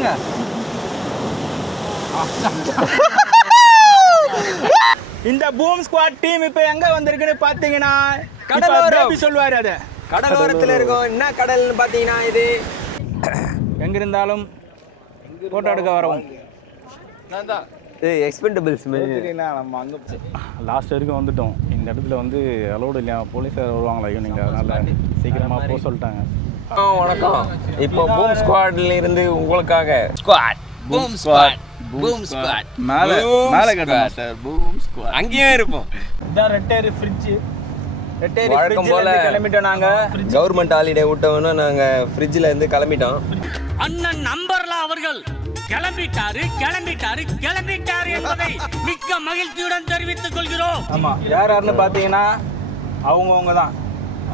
பண்ணுங்க. இந்த boom squad team இப்போ எங்க வந்திருக்குன்னு பாத்தீங்கன்னா கடலோரம் சொல்லுவாரு. அது கடலோரத்துல இருக்கோம். என்ன கடல்னு பாத்தீங்கன்னா இது எங்க இருந்தாலும் போட்டோ எடுக்க வரவும். எக்ஸ்பெண்டபிள்ஸ் நம்ம அங்கே லாஸ்ட் வரைக்கும் வந்துட்டோம். இந்த இடத்துல வந்து அலோடு இல்லையா, போலீஸார் வருவாங்களா ஈவினிங், அதனால சீக்கிரமாக போக சொல்லிட்டாங்க. வணக்கம். இப்போ பூம் ஸ்குவாட்ல இருந்து உங்களுக்காக பூம் ஸ்குவாட் மேலே கட்டணும் சார். பூம் ஸ்குவாட் அங்கேயே இருப்போம். இதான் ரெட்டேரி ஃப்ரிட்ஜ். ரெட்டேரி வழக்கம் போல கிளம்பிட்டோம் நாங்கள். கவர்மெண்ட் ஹாலிடே விட்டவொன்னே நாங்கள் ஃப்ரிட்ஜில் இருந்து கிளம்பிட்டோம். அண்ணன் நம்பர்லா அவர்கள் கிளம்பிட்டாரு என்பதை மிக்க மகிழ்ச்சியுடன் தெரிவித்துக் கொள்கிறோம். ஆமா, யாருன்னு பாத்தீங்கன்னா அவங்கவுங்க தான்.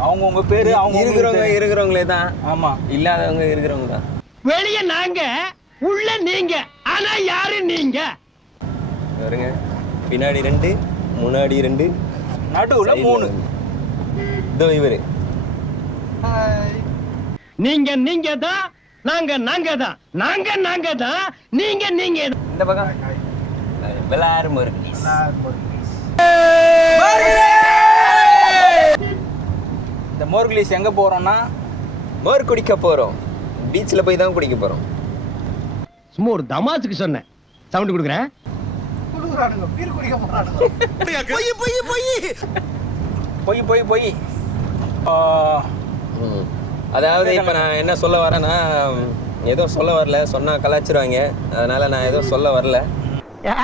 அவங்கவுங்க பேரு அவங்க இருக்கிறவங்களே தான். ஆமா, இல்லாதவங்க இருக்கிறவங்க தான். வெளியே நாங்க, உள்ள நீங்க. ஆனா யாரு நீங்க? வருங்க. பின்னாடி 2, முன்னாடி 2, நடுவுல 3. இதோ இவரு. நீங்க தான், நாங்க தான், நாங்க தான், நீங்க. இந்த பக்கம் எல்லாரும் இருக்கு. இந்த மோர்கிலிஸ் எங்க போறோம்னா மோர் குடிக்க போறோம். பீச்ல போய் தான் குடிக்க போறோம். சும்மா ஒரு தமாசுக்கு சொன்னேன். சவுண்ட் கொடுக்குறேன். போய் அதாவது இப்ப நான் என்ன சொல்ல வரேன்னா, ஏதோ சொல்ல வரல, சொன்னா கலாச்சிருவாங்க. அதனால நான் ஏதோ சொல்ல வரல.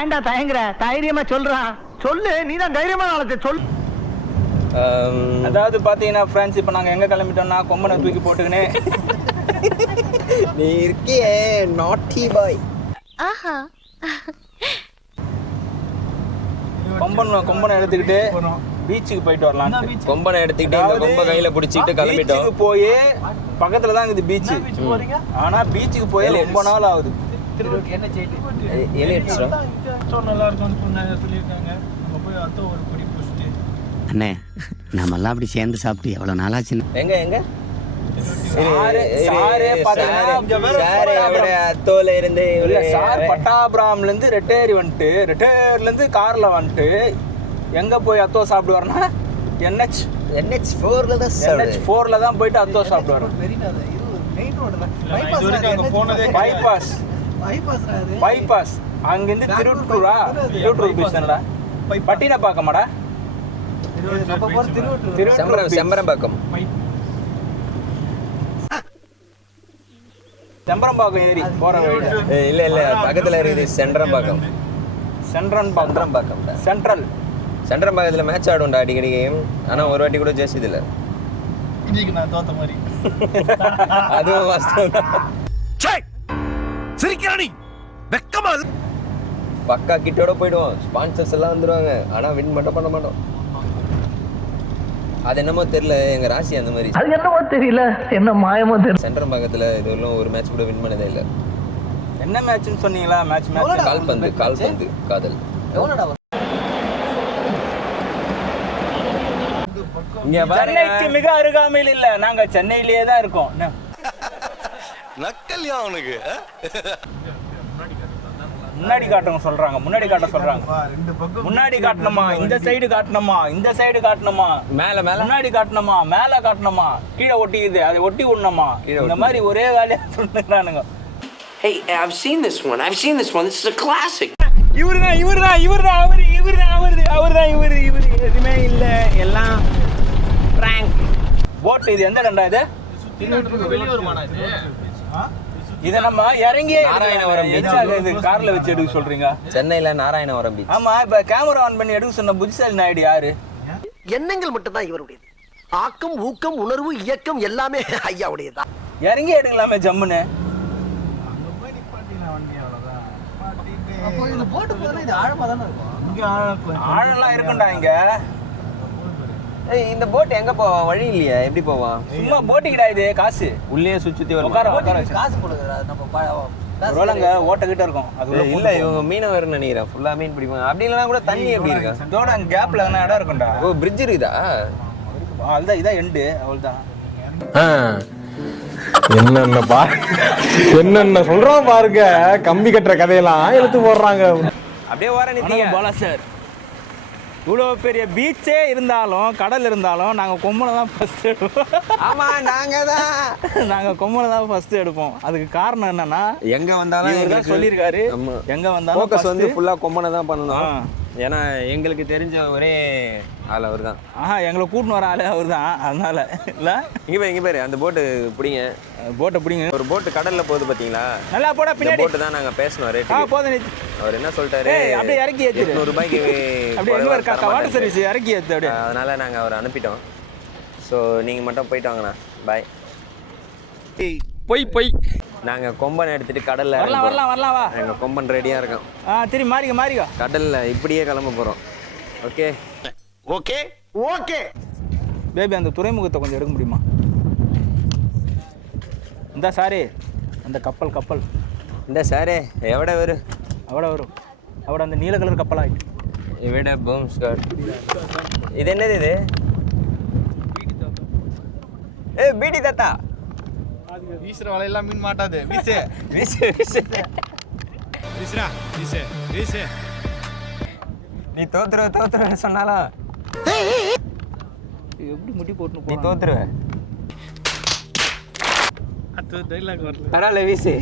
ஏன்டா தயங்குற? தைரியமா சொல்றான். சொல்லு, நீதான் தைரியமா நாளை சொல்லு. அதாவது பாத்தீங்கன்னா ஃப்ரெண்ட்ஸ், இப்போ நாங்க எங்க கிளம்பிட்டோம்னா கொம்பனை தூக்கி போட்டுக்கினே நீ இருக்கியே நாட்டி பாய். ஆஹா, கொம்பனை எடுத்துக்கிட்டு பீச்சுக்கு போயிட்டு வரலாம். கொம்பனை எடுத்துக்கிட்டு இந்த கொம்ப கையில பிடிச்சிட்டு கிளம்பிட்டோம். போய் பக்கத்துல தான் இருக்குது பீச். ஆனா பீச்சுக்கு போய் ரொம்ப நாள் ஆகுது. அண்ணே, நம்ம எல்லாம் அப்படி சேர்ந்து சாப்பிட்டு எவ்வளவு நாளாச்சு. எங்க பட்டாபுராம்ல இருந்து ரெட்டேரி வந்துட்டு, ரெட்டேரில இருந்து கார்ல வந்துட்டு எங்க போய் அத்தோ சாப்பிடுவாருன்னா NH4ல தான் போயிட்டு அத்தோ சாப்பிடுவாரு. பைபாஸ் அங்கிருந்து திருவட்டூர் பீச் தானடா. பட்டினப்பாக்கமாடா, செம்பரம்பாக்கம். செம்பரம்பாக்கம் ஏரி போற வழி. இல்ல பக்கத்துல இருக்குது சென்றம்பாக்கம். சென்றம்பாக்கத்துல மேட்ச் ஆடும்டா அடிக்கடி. ஆனா ஒரு வாட்டி கூட ஜெயிச்சது இல்ல. இன்னைக்கு நான் தோத்த மாதிரி. அதுவும் வாஸ்தவம். சிரிக்கிறானி வெக்கமா? பக்கா கிட்டோட போயிடுவோம். ஸ்பான்சர்ஸ் எல்லாம் வந்துருவாங்க. ஆனா வின் மட்டும் பண்ண மாட்டோம். அது என்னமோ தெரியல, எங்க ராசி அந்த மாதிரி. அது என்னமோ தெரியல, என்ன மாயமோ தெரியல. சென்றம்பாக்கத்துல இதுவரையும் ஒரு மேட்ச் கூட வின் பண்ணதே இல்ல. என்ன மேட்ச்னு சொன்னீங்களா? மேட்ச் கால்பந்து காதல். சென்னைக்கு மிக அருகாமையில் இல்ல, நாங்க சென்னையிலேயே தான் இருக்கோம். நக்கல்யா அவனுக்கு முன்னாடி காட்ட சொல்றாங்க. முன்னாடி காட்டணுமா, இந்த சைடு காட்டணுமா, இந்த சைடு காட்டணுமா, மேல முன்னாடி காட்டணுமா, மேல காட்டணுமா, கீழே ஒட்டிக்குது அதை ஒட்டி விடணுமா, இந்த மாதிரி ஒரே வேலையா சொல்லுறானுங்க. Hey, I've seen this one. This is a classic. இவருதான் எதுவுமே இல்ல, எல்லாம் பிராங்க். போட் இது எந்த கண்டா இது? இத நம்ம இறங்கி நாராயணவரம் இது கார்ல வச்சு எடுக்க சொல்றீங்க? சென்னையில நாராயணவரம் பீச். ஆமா, இப்ப கேமரா ஆன் பண்ணி எடுக்க சொன்ன புத்திசாலி நாயுடு யாரு? எண்ணங்கள் மட்டும்தான் இவருடையது. ஆக்கம், ஊக்கம், உணர்வு, இயக்கம் எல்லாமே ஐயாவுடையதான். இறங்கி எடுக்கலாமே ஜம்முன்னு. ஆழம்லாம் இருக்குண்டா இங்க. இந்த போட் எங்க போவான்? வழி இல்லையா? எப்படி போவான்? சும்மா போட்டிக்கிடா இது, காசு உள்ளே சுத்தி வரும். காசு ஒருவேளைங்க ஓட்ட கிட்ட இருக்கும். அது இல்ல, இவங்க மீனவர் நினைக்கிறேன். ஃபுல்லா மீன் பிடிப்பாங்க. அப்படி இல்லைன்னா கூட தண்ணி எப்படி இருக்கா? இதோட கேப்ல என்ன இடம் இருக்குண்டா? ஓ, பிரிட்ஜ் இருக்குதா? அதுதான், இதான் எண்டு. அவ்வளவுதான். என்னென்ன சொல்றான் பாருங்க, கம்பி கட்டுற கதையெல்லாம் எடுத்து போடுறாங்க. அப்படியே ஓர நிறுத்திங்க. பாலா சார், இவ்வளோ பெரிய பீச்சே இருந்தாலும் கடல் இருந்தாலும் நாங்கள் கொம்பனை தான் ஃபஸ்ட்டு எடுப்போம். ஆமாம், நாங்கள் தான் கொம்பனை தான் ஃபஸ்ட்டு எடுப்போம். அதுக்கு காரணம் என்னன்னா, எங்கே வந்தாலும் எங்களுக்கு சொல்லியிருக்காரு, எங்கே வந்தாலும் ஃபோக்கஸ் வந்து ஃபுல்லாக கொம்பனை தான் பண்ணணும். ஏன்னா எங்களுக்கு தெரிஞ்ச ஒரே ஆள் அவர் தான். எங்களை கூட்டின்னு வர ஆளே அவர் தான். அதனால இல்லை, இங்கே பேர் அந்த போட்டு பிடிங்க, போட்டை பிடிங்க. ஒரு போட்டு கடலில் போகுது பார்த்தீங்களா, நல்லா போட பின்னாடி போட்டு தான் நாங்கள் பேசணும் ரேட்டு. போதும். அவர் என்ன சொல்லிட்டாரு, அப்படியே இறக்கி ஏற்று 100 ரூபாய்க்கு அப்படியே எங்கே இருக்கா வாட்டர் சர்வீஸ் இறக்கி ஏற்று அப்படியே. அதனால் நாங்கள் அவரை அனுப்பிட்டோம். ஸோ நீங்கள் மட்டும் போயிட்டு வாங்கண்ணா, பாய். போய் நாங்கள் கொம்பன் எடுத்துகிட்டு கடலில் வரலாம் வா. எங்கள் கொம்பன் ரெடியாக இருக்கோம். திரும்பி மாறிக்க கடலில் இப்படியே கிளம்ப போகிறோம். ஓகே ஓகே ஓகே பேபி, அந்த துறைமுகத்தை கொஞ்சம் எடுக்க முடியுமா? இந்த சாரி, அந்த கப்பல் இந்த சாரே எவ்வளோ வரும்? அவட அந்த நீல கலர் கப்பலா இவிட பூம் ஸ்கர்ட். இது என்னது இது? பீடி தாத்தா. வீசுற வலையெல்லாம் மீன் மாட்டாது. நீ தோத்துருவ சொன்னாலும் எப்படி முட்டி போட்டு நீ தோத்துருவ. பரவாயில்ல, வீசு.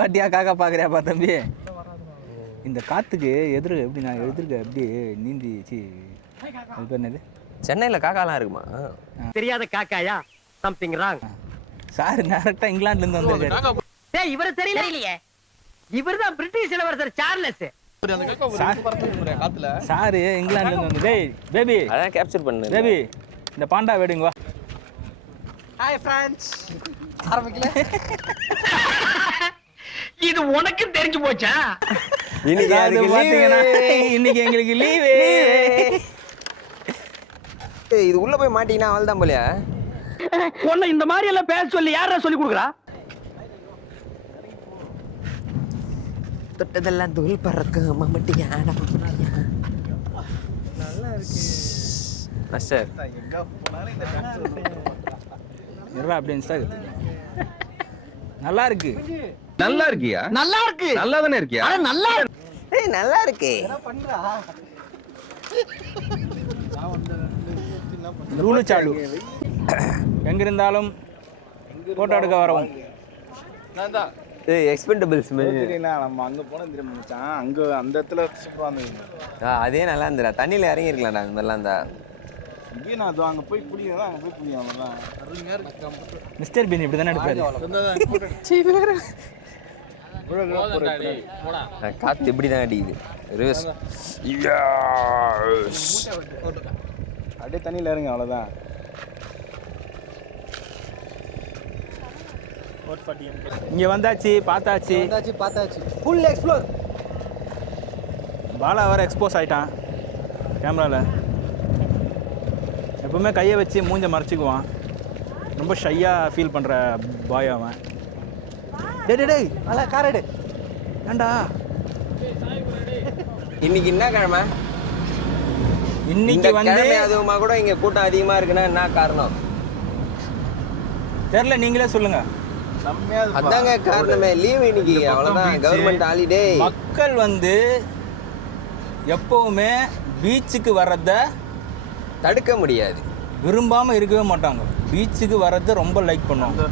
வாட்டியா காக்கா பார்க்குறியாப்பா தம்பி? இந்த காற்றுக்கு எப்படி நான் எப்படி நீந்திச்சு அது பேர் என்னது? சென்னையில் காக்காலாம் இருக்குமா? தெரியாத காக்காயா? Something wrong. சார் டேரக்டா இங்கிலாந்துலேருந்து வந்தாரு. டேய், இவரை தெரியலையே. இவர்தான் பிரிட்டிஷ் இளவரசர் சார்லஸ். சார் இங்கிலாந்துலேருந்து வந்து. டேய் பேபி, அதான் கேப்சர் பண்ணு பேபி, இந்த பாண்டா வேடுங்க வா. Hi friends. ஆரம்பிக்கல. இது உனக்கு தெரிஞ்சு போச்சா? இன்னைக்கு எங்களுக்கு லீவு. இது உள்ள போய் மாட்டீங்கன்னா அவள் தான் போலியா? உன்னை இந்த மாதிரி எல்லாம் பேச சொல்லி யாரா சொல்லி கொடுக்குறா? தொட்டதெல்லாம் தூள் பறக்க மம்மட்டியா நல்லா இருக்கு மாஸ்டர். அப்படி நல்லா இருக்கு. நல்லா இருக்கியா? நல்லா இருக்கு. நல்லா தானே இருக்கியா? நல்லா நல்லா இருக்கு. ரூலு சாலு எங்க இருந்தாலும் போட்டோ எடுக்க வரவும். எக்ஸ்பெண்டபிள்ஸ் நம்ம அங்கே போனோம் திரும்ப மச்சான். அங்கே அந்த இடத்துல சூப்பராக இருந்தது. அதே நல்லா இருந்துடா. தண்ணியில் இறங்கிருக்கலாம்டா இந்த மாதிரிலாம் இருந்தா. நான் அது அங்கே போய் புளியதான், அங்கே போய் புளியாமலாம். மிஸ்டர் பீன் இப்படி தானே எடுப்பாரு. காற்று இப்படி தான் அடிக்குது. அப்படியே தண்ணியில் இறங்க, அவ்வளோதான். இங்கே வந்தாச்சு, பார்த்தாச்சு. Full explore. பாலா வேறு எக்ஸ்போஸ் ஆகிட்டான் கேமராவில். எப்பவுமே கையை வச்சு மூஞ்ச மறைச்சிக்குவான். ரொம்ப ஷையாக ஃபீல் பண்ணுற பாய் அவன். டேய் நல்லா காரடு ஏண்டா. இன்னைக்கு என்ன கிழமை? இன்னைக்கு வந்து அதுவுமா கூட இங்கே கூட்டம் அதிகமாக இருக்குன்னா என்ன காரணம் தெரியல, நீங்களே சொல்லுங்க. அதாங்க காரணமே. லீவ் இன்னைக்கு, அவ்வளோதான். Government holiday. மக்கள் வந்து எப்பவுமே பீச்சுக்கு வர்றத தடுக்க முடியாது, விரும்பாமல் இருக்கவே மாட்டாங்க. பீச்சுக்கு வர்றத ரொம்ப லைக் பண்ணுவாங்க.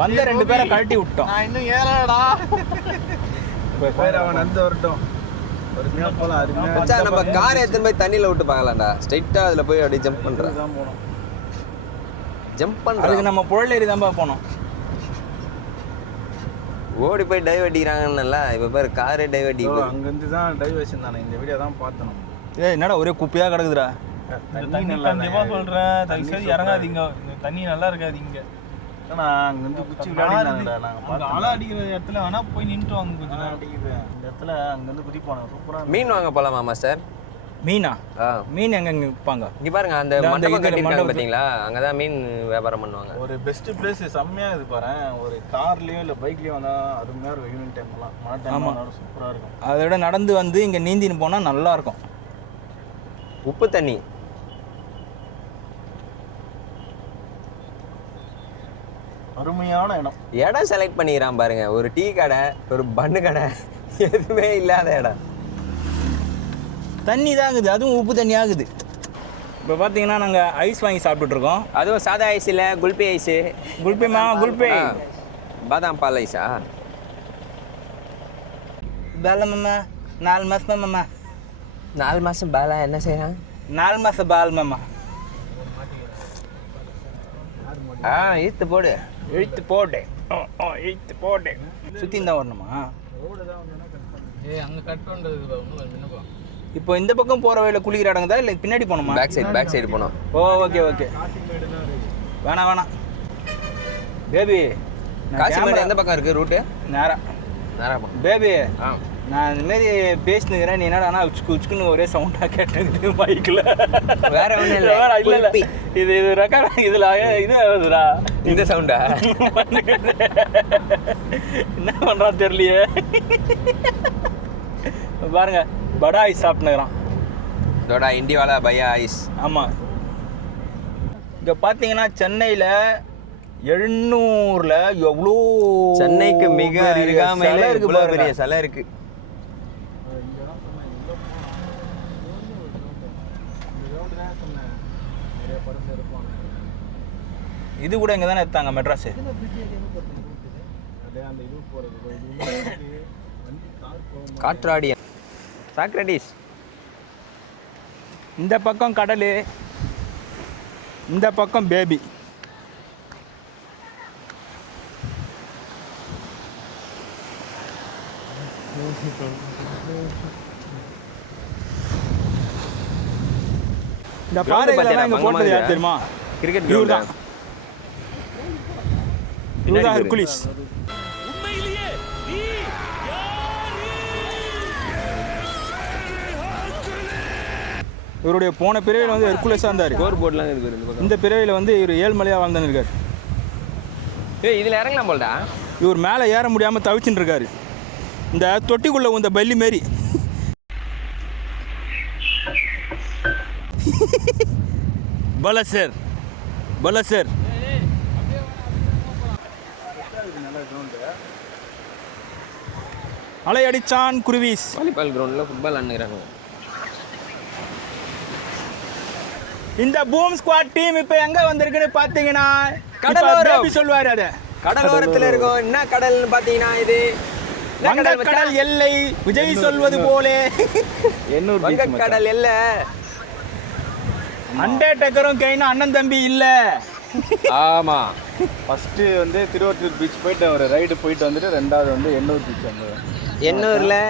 வந்த 2 பேரை கழட்டி விட்டோம். இன்னும் ஏறடா. அவன் வந்து வரட்டும். நம்ம கார் எடுத்துன்னு போய் தண்ணியில் விட்டு பார்க்கலாம்டா. ஸ்ட்ரைட்டாக அதில் போய் அப்படியே ஜம்ப் பண்ணுறேன். ஜம்ப் பண்ணுறேன். அதுக்கு நம்ம புழல் ஏறி தான் போனோம். ஓடி போய் டைவ் அடிக்கிறாங்கன்னல. இப்போ பேர் காரே டைவ் அடிக்கும். அங்கேருந்து தான் டைவர்ஷன் தானே. இந்த வீடியோ தான் பார்த்தோம். என்னடா ஒரே குப்பையாக கிடக்குதுடா. தண்ணி கண்டிப்பாக சொல்கிறேன், தயவுசெய்து இறங்காதீங்க. இந்த தண்ணி நல்லா இருக்காது இங்கே. அங்கேருந்து குச்சி விளையாடினாங்கடா. நாங்கள் அலை அடிக்கிற இடத்துல வேணால் போய் நின்றுட்டு வாங்க. கொஞ்சம் நேரம் அடிக்குது இந்த இடத்துல. அங்கேருந்து குதிப்பாங்க. சூப்பராக மீன் வாங்க போகலாமா மாஸ்டர்? மீனா? மீன் எங்கே விற்பாங்க? இங்கே பாருங்க, அந்த மண்டபம் கட்டிருக்காங்க பார்த்தீங்களா, அங்கே தான் மீன் வியாபாரம் பண்ணுவாங்க. ஒரு பெஸ்ட் பிளேஸ், செம்மையாக இது பாரு. ஒரு கார்லேயோ இல்லை பைக்லேயோ வந்தால் அது மாதிரி ஒரு ஈவினிங் டைம்லாம் மழை டைம் சூப்பராக இருக்கும். அதை விட நடந்து வந்து இங்கே நீந்தின்னு போனால் நல்லாயிருக்கும். உப்பு தண்ணி அருமையான இடம் செலக்ட் பண்ணிக்கிறான் பாருங்க. ஒரு டீ கடை, ஒரு பண்ணு கடை, எதுவுமே இல்லாத இடம். தண்ணி தான் ஆகுது, அதுவும் உப்பு தண்ணி ஆகுது. இப்போ பார்த்தீங்கன்னா நாங்கள் ஐஸ் வாங்கி சாப்பிட்டுட்ருக்கோம். அதுவும் சாதா ஐஸ் இல்லை, குல்பி ஐஸு. குல்பிமா குல்பி பாதாம் பால் ஐஸா? பாலம்மா 4 மாதம் மாமா. 4 மாதம் பாலா என்ன செய்யறான்? 4 மாதம் பால் மாமா. இழுத்து போடு. இழுத்து போடு. இழுத்து போடு. சுற்றி இருந்தால் வரணுமா? இப்போ இந்த பக்கம் போகிற வழியில் குளிக்கிற இடங்க தான் இல்லை பின்னாடி போகணுமா? பேக் சைடு போனோம். ஓகே வேணாம் பேபி. காசிமேடு எந்த பக்கம் இருக்குது ரூட்டு? நேரா பேபி நான் இந்தமாரி பேசினுக்கிறேன், நீ என்னடா உச்சுக்குன்னு ஒரே சவுண்டாக கேட்டுக்குது மைக்கில். வேற ஒன்றும் இல்லை. இது ரெக்கார்ட் இதில் இது ஆகுதுடா இந்த சவுண்டா? என்ன பண்ணுறான் தெரியலையே. பாருங்க படா ஐஸ் சாப்பிட்டுக்கிறான். தோடா இண்டிவாலா பையா ஐஸ். ஆமாம். இங்கே பார்த்தீங்கன்னா சென்னையில் 700ல் எவ்வளோ சென்னைக்கு மிக அருகாமையில் இவ்வளோ பெரிய சிலை இருக்கு. இது கூட இங்கே தானே எடுத்தாங்க மெட்ராஸு. காற்றாடி சாக்ரட்டிஸ். இந்த பக்கம் கடல், இந்த பக்கம் பேபி. இந்த பாறைகளெல்லாம் இங்கே போட்டது யார் தெரியுமா? கிரிக்கெட் இவர் கிரவுண்ட். தான். இவர் தான் ஹெர்குலிஸ். இவருடைய போன பிறவியில் வந்து ஹெர்குலிஸாக இருந்தார். ஸ்கோர் போர்ட்லாம் இருக்குது இந்த பக்கம். இந்த பிறவியில் வந்து இவர் ஏழ்மலையாக வாழ்ந்துன்னு இருக்கார். இதில் இறங்கலாம் போல்டா. இவர் மேலே ஏற முடியாமல் தவிச்சுட்டு இருக்காரு. இந்த தொட்டிக்குள்ளே இந்த பல்லி மாரி. பலசர் அலையடிச்சான் குருவிஸ். வாலிபால் கிரவுண்டில் ஃபுட்பால் ஆடுறாங்க. இந்த பூம் ஸ்குவாட் டீம் இப்போ எங்கே வந்திருக்குன்னு பார்த்தீங்கன்னா கடலோரம் சொல்லுவார். அதை கடலோரத்தில் இருக்கும். என்ன கடல்னு பார்த்தீங்கன்னா இது வங்கக்கடல் எல்லை. விஜய் சொல்வது போலே வங்கக்கடல் எல்லை. அண்டர்டேக்கரும் கைனா அண்ணன் தம்பி இல்லை. ஆமாம். ஃபஸ்ட்டு வந்து திருவொற்றியூர் பீச் போயிட்டு ஒரு ரைடு போயிட்டு வந்துட்டு ரெண்டாவது வந்து எண்ணூர் பீச் வந்து எண்ணூரில்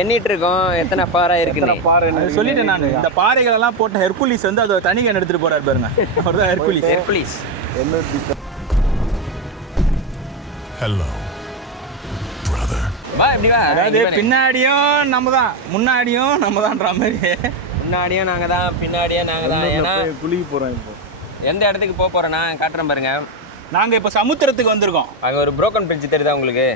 எண்ணிட்டு இருக்கோம் எத்தனை பாறை இருக்குன்னு. பாறை சொல்லிட்டேன் நான். இந்த பாறைகள் எல்லாம் போட்ட ஹெர்குலிஸ் வந்து அதை தனி கண் எடுத்துட்டு போறாரு பாருங்க. அவர் தான் Hercules. Ennore beach. Hello, brother. வா இப்படி வா. அதாவது பின்னாடியும் நம்ம தான், முன்னாடியும் நம்ம தான்ன்ற மாதிரி. முன்னாடியும் நாங்கள் தான், பின்னாடியும் நாங்கள் தான். ஏன்னா குளிக்க போகிறோம். இப்போ எந்த இடத்துக்கு போக போகிறோன்னா காட்டுறேன் பாருங்க. நாங்கள் இப்போ சமுத்திரத்துக்கு வந்திருக்கோம். அங்கே ஒரு புரோக்கன் பிரிட்ஜ் தெரியுதா உங்களுக்கு?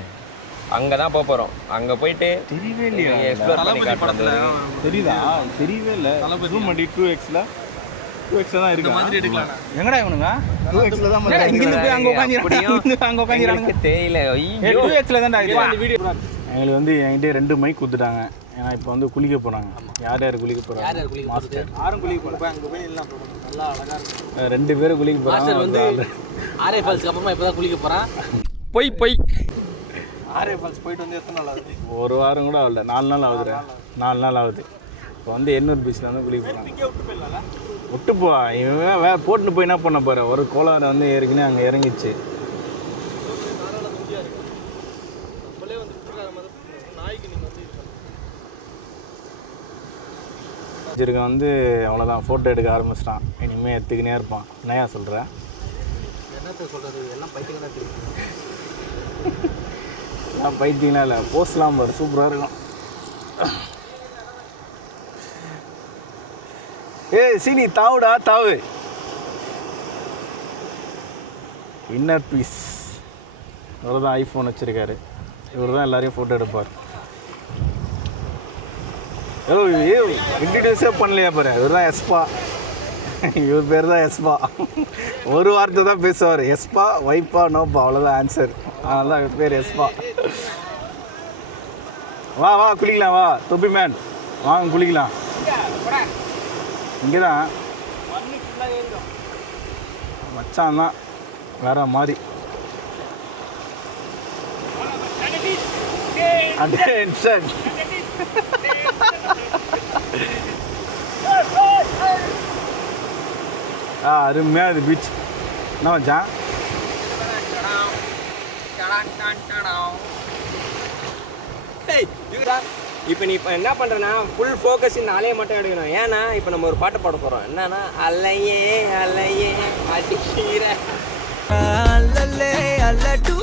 அங்கே தான் போக போகிறோம். அங்கே போயிட்டு தெரியவே இல்லையா? எக்ஸ்ப்ளோர் பண்ணி காட்டுறோம். தெரியுதா? தெரியவே இல்லை. ஜூம் பண்ணி 2xல தான் இருக்கு. மாதிரி எடுக்கலாம். எங்கடா இவனுங்க? 2xல தான் இங்கிருந்து போய் அங்கே உட்காந்துறாங்க. தெரியல. 2xல தான் வீடியோ. எங்களுக்கு வந்து என்கிட்ட 2 மைக் கொடுத்துட்டாங்க. ஏன்னா இப்போ வந்து குளிக்க போகிறாங்க. யார் குளிக்க போகிறாங்க? மாஸ்டர். யாரும் குளிக்க போகிறாங்க. அங்கே போய் எல்லாம் நல்லா அழகாக இருக்கும். 2 பேரும் குளிக்க போகிறாங்க. வந்து ஆரே ஃபால்ஸ்க்கு அப்புறமா இப்போ தான் குளிக்க போகிறான். போய் ஆரே ஃபால்ஸ் போயிட்டு வந்து எத்தனை நாள் ஆகுது? ஒரு வாரம் கூட ஆகல. 4 நாள் ஆகுது. 4 நாள் ஆகுது. இப்போ வந்து எண்ணூர் பீச்சில் வந்து குளிக்க போகிறாங்க. விட்டு போ. இவன் போட்டுன்னு போய் என்ன பண்ண போகிற? ஒரு கோளாறு வந்து ஏற்கனவே அங்கே இறங்கிச்சு. வச்சிருக்கேன் வந்து அவ்வளோதான். ஃபோட்டோ எடுக்க ஆரம்பிச்சிட்டான். இனிமேல் எடுத்துக்கினே இருப்பான். என்னையா சொல்கிறேன்? என்னத்தை சொல்கிறது? எல்லாம் பைத்தியங்களா தெரியும். எல்லாம் பைத்தியங்களா இல்லை. போஸ்ட்லாம் பாரு, சூப்பராக இருக்கும். ஏய் சீனி தாவுடா தாவு. Inner piece. இவர் தான் ஐஃபோன் வச்சுருக்காரு. இவர் தான் எல்லாரையும் ஃபோட்டோ எடுப்பார். இன்ட்ரடியூஸே பண்ணலையா பாரு. இவர் தான் எஸ்பா. இவர் பேர் தான் எஸ்பா. ஒரு வார்த்தை தான் பேசுவார், எஸ்பா வைப்பா நோப்பா, அவ்வளோதான் ஆன்சர். அதனால தான் இவர் பேர் எஸ்பா. வா வா குளிக்கலாம், வா தொப்பி மேன் வாங்க குளிக்கலாம். இங்கே தான் மச்சான் தான் வேற மாதிரி. அட்டென்ஷன். அருமையாக இது பீச். என்ன வச்சான்? இப்போ நீ இப்போ என்ன பண்ணுறேன்னா ஃபுல் ஃபோக்கஸ் இந்த அலையை மட்டும் எடுக்கணும். ஏன்னா இப்போ நம்ம ஒரு பாட்டு பாட போகிறோம். என்னன்னா அலையே அலையே அடிக்கிற அல்லலே அல்லடூ.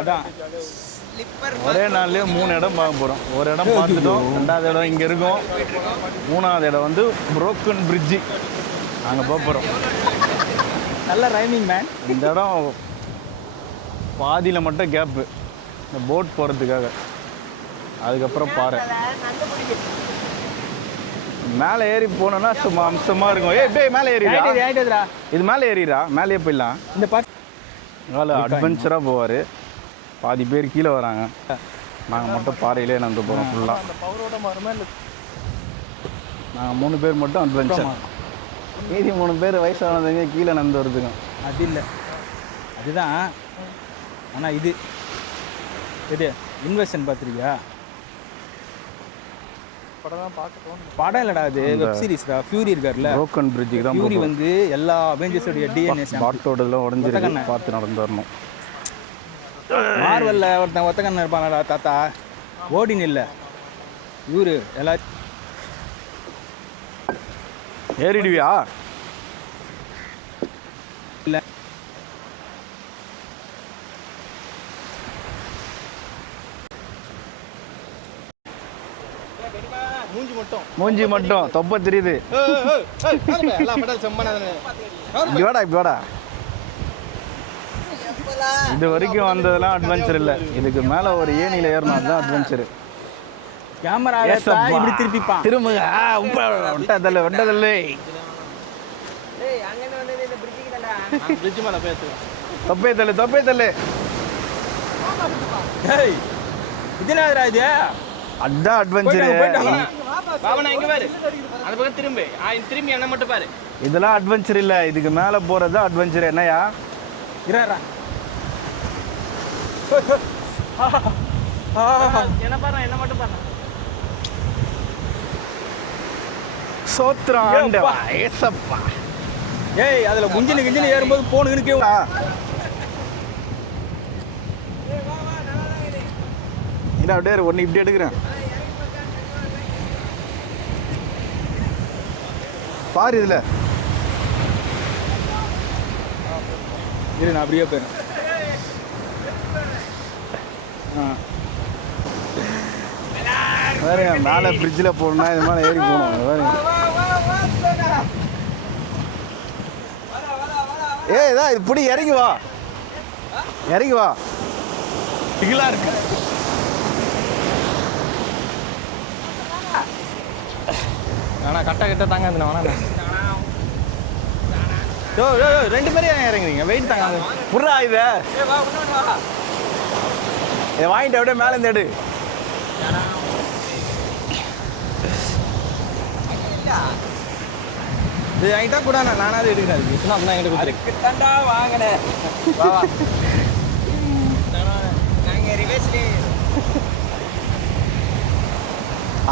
அதான் ஒரே நாள்லேயே 3 இடம் பார்க்க போகிறோம். ஒரு இடம் பார்த்துட்டோம், 2வது இடம் இங்கே இருக்கும், 3வது இடம் வந்து புரோக்கன் பிரிட்ஜு அங்கே போக போகிறோம். நல்ல ரைமிங் மேன். இந்த இடம் பாதியில் மட்டும் கேப்பு, இந்த போட் போகிறதுக்காக. அதுக்கப்புறம் பாறை மேலே ஏறி போனோன்னா சும்மா அம்சமாக இருக்கும். டேய் மேலே ஏறிடா, இது மேலே ஏறிடா, மேலேயே போயிடலாம். இந்த பாட்டு அட்வென்ச்சராக போவார். பாதி பேர் கீழே வராங்க, நாங்கள் மட்டும் பாறையிலே நடந்து போகிறோம் ஃபுல்லாக. நாங்கள் 3 பேர் மட்டும் அட்வென்ச்சர். மீதி 3 பேர் வயசானதுங்க கீழே நடந்து வருதுங்க. அது இல்லை, அதுதான். ஆனால் இது இன்வெஸ்டன் பார்த்துருக்கியா? படம் இல்லைடா, அது வெப் சீரிஸ்டா. ஃபியூரி இருக்கார்ல, புரோக்கன் பிரிட்ஜுக்கு தான். ஃபியூரி வந்து எல்லா அவெஞ்சர்ஸோடைய டிஎன்ஏ பாட்டோடலாம் உடஞ்சிருக்கு, பார்த்து நடந்து வரணும். மார்வல்ல ஒருத்தன் ஒத்தக்கண்ணன் இருப்பானடா தாத்தா, ஓடின் இல்லை இவரு எல்லாரும். ஏறிடுவியா? இல்லை மூஞ்சி மட்டும் தொப்பை தெரியுது. இப்படி வாடா. இது வரைக்கும் வந்ததெல்லாம் அட்வென்ச்சர் இல்லை, இதுக்கு மேலே ஒரு ஏணியில் ஏறணும், அதுதான் அட்வென்ச்சரு. கேமரா இப்படி திருப்பிப்பான். திரும்புங்க. வெட்டதல்ல தொப்பை தள்ளு. இதுனாதரா இது? அதான் அட்வென்ச்சரு. திரும்பி என்ன மட்டும் பாரு. இதெல்லாம் அட்வென்ச்சர் இல்லை, இதுக்கு மேலே போகிறது அட்வென்ச்சர். என்னையா இராரா என்ன பாரு, என்ன மட்டும் பாரு. சோத்ரம் ஆண்டவா ஏசப்பா. ஏய், அதில் குஞ்சினு ஏறும்போது போனுங்கன்னு கேவா. என்ன அப்படியே ஒன்று இப்படி எடுக்கிறேன் பாரு. இதில் இரு, நான் அப்படியே போயிடும். வேறுங்க மேலே பிரிட்ஜில் போகணுன்னா இது மேலே ஏறி போகணும். வேறுங்க இதான் இப்படி இறங்கி வா திகிலாக இருக்கு. ஆனால் கட்ட தாங்க வேணா. யோ 2 பேரும் ஏன் இறங்குறீங்க? வெயிட் தாங்க. புறா இதை வாங்கிட்டு அப்படியே மேலே இருந்து எடு. இது வாங்கிட்டா கூட நானாவது எடுக்கிறேன். அதுக்கு அப்படின்னா எங்கிட்ட அதுக்குத்தாண்டா வாங்கினேன். நாங்கள் ரிவர்ஸ்லேயே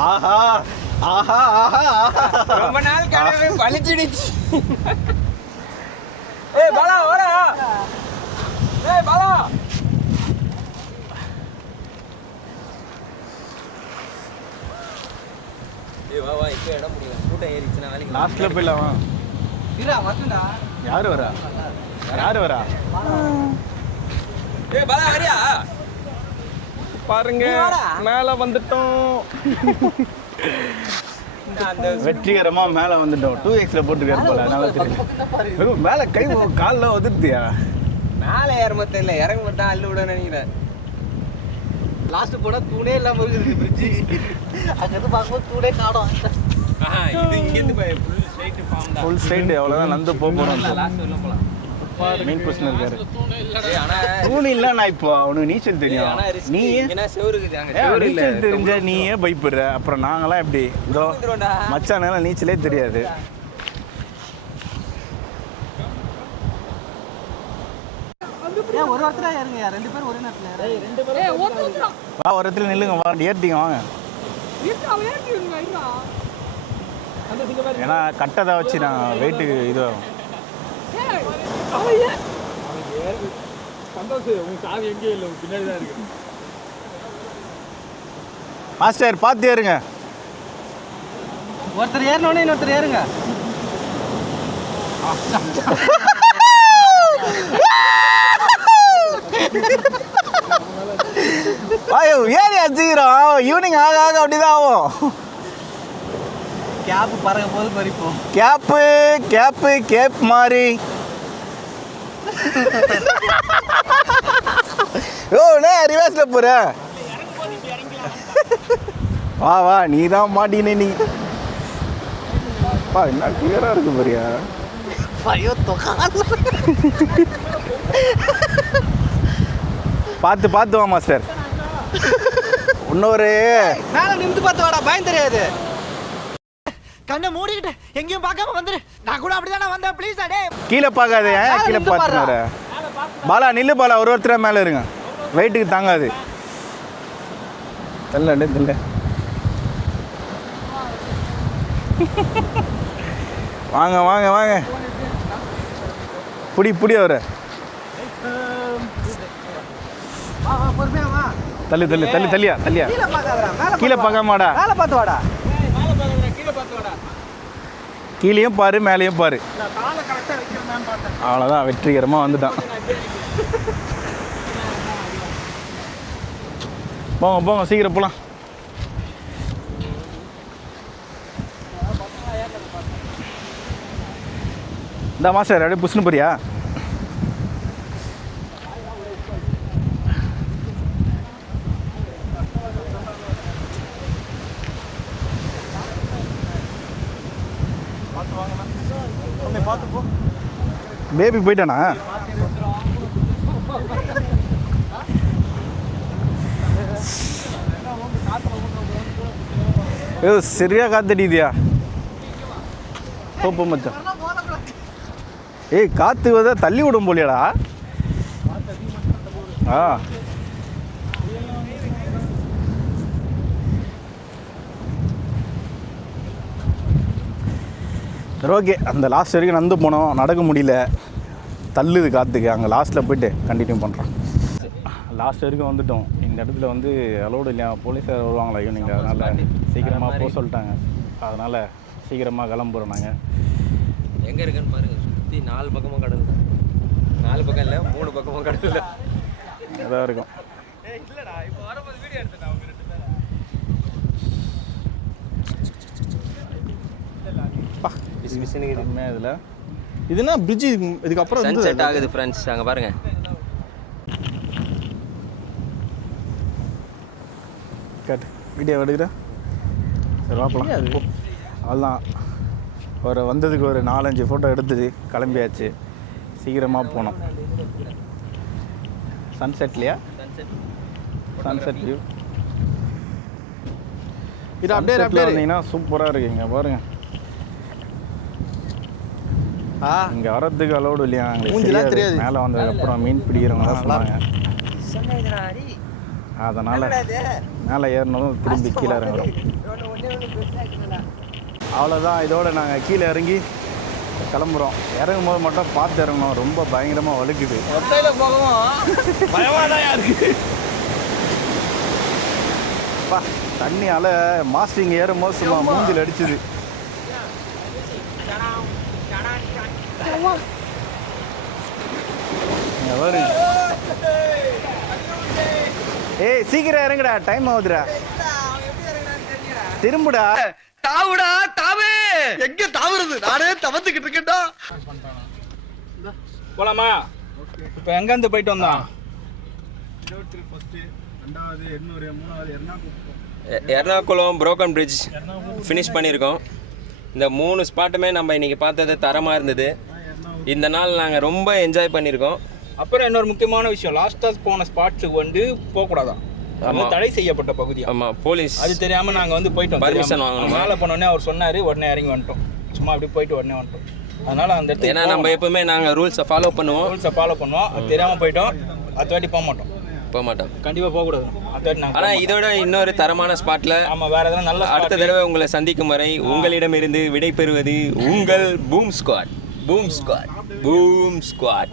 ஆஹா ரொம்ப நாள் கனவு பழிச்சிடுச்சு. ஏய் பாலா வாடா. ஏய் பாலா. ஏய் வா இப்போ இடம் முடியல. கூட்டம் ஏறிச்சுனா வேலைக்கு லாஸ்ட்ல போயிடலாம். இருடா வரணும்டா. யார் வரா? யார் வரா? ஏய் பாலா வரியா? பாருங்க மேலே வந்துட்டோம். வெற்றிகரமாக மேலே வந்துட்டோம். 2Xல போட்டுருக்காரு போல, நல்லா தெரியும். மேலே கை காலில் வந்துருத்தியா? மேலே ஏறும்போது தெரியல, இறங்கும்போது தான் அள்ளு விட நினைக்கிறேன். லாஸ்ட் போட தூணே இல்லாம இருக்குது பிரிட்ஜ். அங்கிருந்து பார்க்கும்போது தூணே காணோம். இது இங்கேருந்து ஃபுல் ஸ்ட்ரைட் ஃபார்ம் தான். ஃபுல் ஸ்ட்ரைட் எவ்வளோதான் நந்து போகிறோம். லாஸ்ட் உள்ள போகலாம். மெயின் கொஸ்டின் இருக்காரு. ஆனா தூண் இல்லைண்ணா இப்போ அவனுக்கு நீச்சல் தெரியும். நீ என்ன செவருக்கு அங்க நீச்சல் தெரிஞ்ச நீயே பயப்படுற, அப்புறம் நாங்களாம் எப்படி? இதோ மச்சானால நீச்சலே தெரியாது. ஒரு ஒருத்தரா ஏறுங்க, 2 பேர் ஒரே நேரத்துல. வா ஒரு இடத்துல நில்லுங்க, வா ஏற்றிங்க வாங்க. ஏன்னா கட்டதை வச்சு நான் வெயிட்டு இது மாஸ்டர் பார்த்து ஏறுங்க. ஒருத்தர் ஏறனோடனே இன்னொருத்தர் ஏறுங்க. ஐயோ ஏறி அடிச்சுக்கிறோம். ஈவினிங் ஆக ஆக அப்படிதான் ஆகும். கேப் பறக்க போது பறிப்போம். கேப் மாதிரி. ஓ நான் ரிவர்ஸ்ல போற. வா நீ தான் மாட்டினே நீ. பா என்ன கிளியரா இருக்கு பாரியா. ஐயோ தொகால. பார்த்து வா மாஸ்டர். இன்னொரு மேல நிமிந்து பார்த்து வாடா, பயம் தெரியாது. கண்ணை மூடிக்கிட்டு எங்கேயும் பார்க்காம வந்துரு. நான் கூட அப்படிதானே வந்தேன். ப்ளீஸ் அடே கீழே பார்க்காத. கீழே பார்த்துனாரு. பாலா நில்லு பாலா, ஒரு ஒருத்தர மேலே இருங்க. வெயிட்டுக்கு தாங்காது. தெரியல வாங்க புடி அவரை. தள்ளியா கீழே பார்க்காமடா. மேல பார்த்து வாடா. கீழேயும் பாரு மேலேயும் பாரு. அவ்வளோதான், வெற்றிகரமாக வந்துட்டான். போங்க சீக்கிரம் போகலாம். இந்த மாஸ்டர் அப்படியே புஷ்னு போறியா? பேபி போயிட்டானா? சரியா காத்தடிதியா? போ மச்சான். ஏய் காத்து வந்தா தள்ளி விடும் போலியாடா. ஓகே, அந்த லாஸ்ட் வரைக்கும் நடந்து போனோம், நடக்க முடியல, தள்ளுது காற்றுக்கு. அங்கே லாஸ்ட்டில் போய்ட்டு கண்டினியூ பண்ணுறோம். லாஸ்ட் வரைக்கும் வந்துட்டோம். இந்த இடத்துல வந்து அலோடு இல்லையா, போலீஸார் வருவாங்களா ஈவினிங், அதனால் சீக்கிரமாக போக சொல்லிட்டாங்க. அதனால் சீக்கிரமாக கிளம்புறோம் நாங்கள். எங்கே இருக்குன்னு பாருங்கள், சுற்றி 4 பக்கமும் கடல் தான். 4 பக்கம் இல்லை, 3 பக்கமும் கடல் தான். இதாக இருக்கும். இதில் இதுனா பிரிட்ஜு, இதுக்கப்புறம் சன்செட் ஆகுது ஃப்ரெண்ட்ஸ், அங்கே பாருங்க. கேட்டு வீடியோ எடுக்கிறேன். சரி பார்க்கலாம். அதுதான் ஒரு வந்ததுக்கு ஒரு 4-5 ஃபோட்டோ எடுத்தது, கிளம்பியாச்சு. சீக்கிரமாக போனோம். சன்செட்லையா? சன்செட் வியூ இது அப்படியே வந்தீங்கன்னா சூப்பராக இருக்குங்க. பாருங்க, இங்கே வரதுக்கு அலோடு இல்லையா, மூஞ்சிலாம் தெரியாது. மேலே வந்ததுக்கப்புறம் மீன் பிடிக்கிறவங்க தான் சொன்னாங்க. அதனால் மேலே ஏறினதும் திரும்பி கீழே இறங்குறோம். அவ்வளோதான், இதோட நாங்கள் கீழே இறங்கி கிளம்புறோம். இறங்கும் போது மட்டும் பார்த்து இறங்கணும், ரொம்ப பயங்கரமாக வலுக்குது. பயமாதான் இருக்கு. தண்ணி அலை மாஸ்டர் இங்கே ஏறும்போது சும்மா மூஞ்சில் அடிச்சுது. வரு. ஏய் சீக்கிரம் இறங்குடா, டைம் ஆகுதுடா. திரும்புடா. தாவுடா தாவு. எங்க தாவுறது? நானே தவந்துக்கிட்டு இருக்கேன்டா. போலாமா? இப்போ எங்கேருந்து போயிட்டு வந்தான்? எர்ணாகுளம் புரோக்கன் பிரிட்ஜ் ஃபினிஷ் பண்ணியிருக்கோம். இந்த 3 ஸ்பாட்டுமே நம்ம இன்றைக்கி பார்த்தது தரமாக இருந்தது. இந்த நாள் நாங்கள் ரொம்ப என்ஜாய் பண்ணியிருக்கோம். அப்புறம் இன்னொரு முக்கியமான விஷயம், லாஸ்ட்டாக போன ஸ்பாட்ஸுக்கு வந்து போகக்கூடாதான், ஆமாம், தடை செய்யப்பட்ட பகுதி. ஆமாம், போலீஸ் அது தெரியாமல் நாங்கள் வந்து போயிட்டோம். பர்மிஷன் வாங்கணும். மேலே போனோடனே அவர் சொன்னார், உடனே இறங்கி வந்துட்டோம். சும்மா அப்படி போயிட்டு உடனே வந்துட்டோம். அதனால் அந்த இடத்துக்கு ஏன்னா நம்ம எப்பவுமே நாங்கள் ரூல்ஸை ஃபாலோ பண்ணுவோம். ரூல்ஸை ஃபாலோ பண்ணுவோம். அது தெரியாமல் போயிட்டோம். அடுத்த வாட்டி போக மாட்டோம். போக மாட்டோம். கண்டிப்பாக போகக்கூடாது. அடுத்த வாட்டி நாங்கள் ஆனால் இதோட இன்னொரு தரமான ஸ்பாட்டில் ஆமாம் வேறு எதனா நல்ல அடுத்த தடவை உங்களை சந்திக்கும் வரை உங்களிடமிருந்து விடை பெறுவது உங்கள் boom squad. Boom squad. Boom squad.